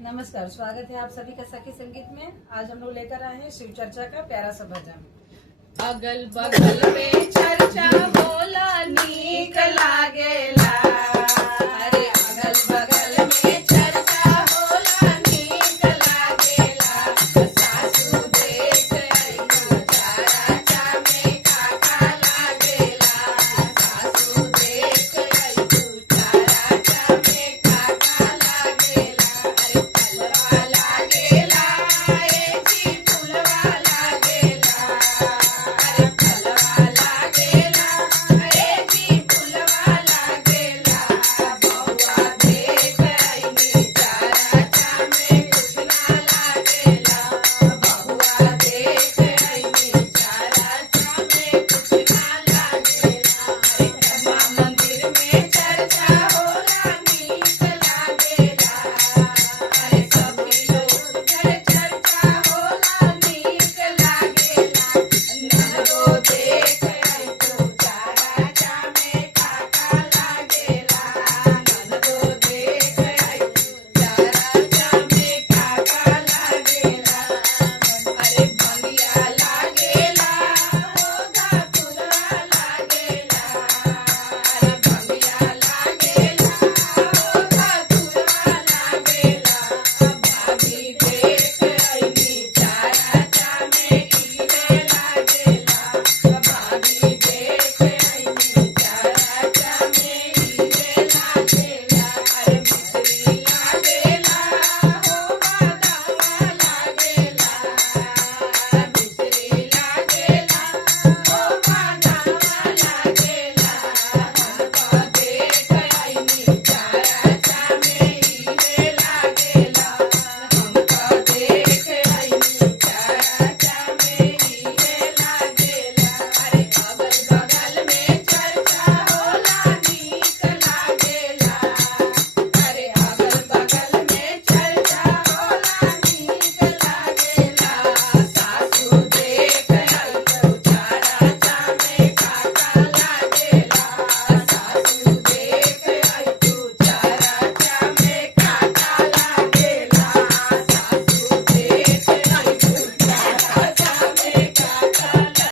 नमस्कार, स्वागत है आप सभी का सखी संगीत में। आज हम लोग लेकर आए हैं शिव चर्चा का प्यारा सा भजन। अगल बगल में चर्चा होला नीक लागेला।